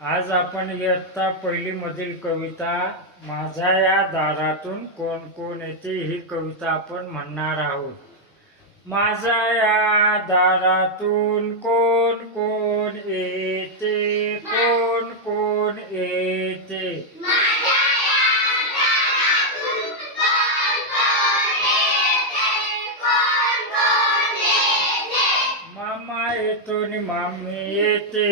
आज आपण इयत्ता पहिली मधील कविता माझ्या या दारातून कोण कोण येते ही कविता आपण म्हणणार आहोत. माझ्या या दारातून कोण कोण येते, कोण कोण येते. मामा येतो नि मामी येते,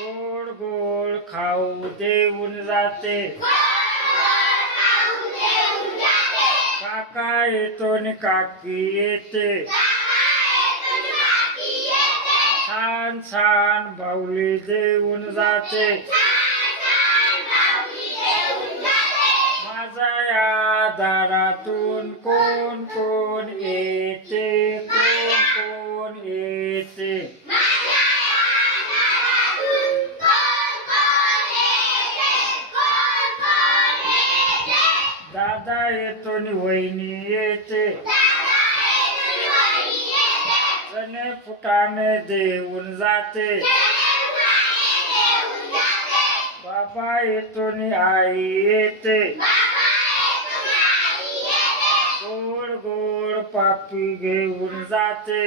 गोड गोड खाऊ देऊन जाते. काका येतो नि काकी येते, छान छान बाहुली देऊन जाते. माझ्या या दारातून कोण कोण येते, कोण कोण येते. दादा येतो नि वहिनी येते, चणे फुटाणे देऊन जाते. बाबा येतो नि आई येते, गोड गोड पापी घेऊन जाते.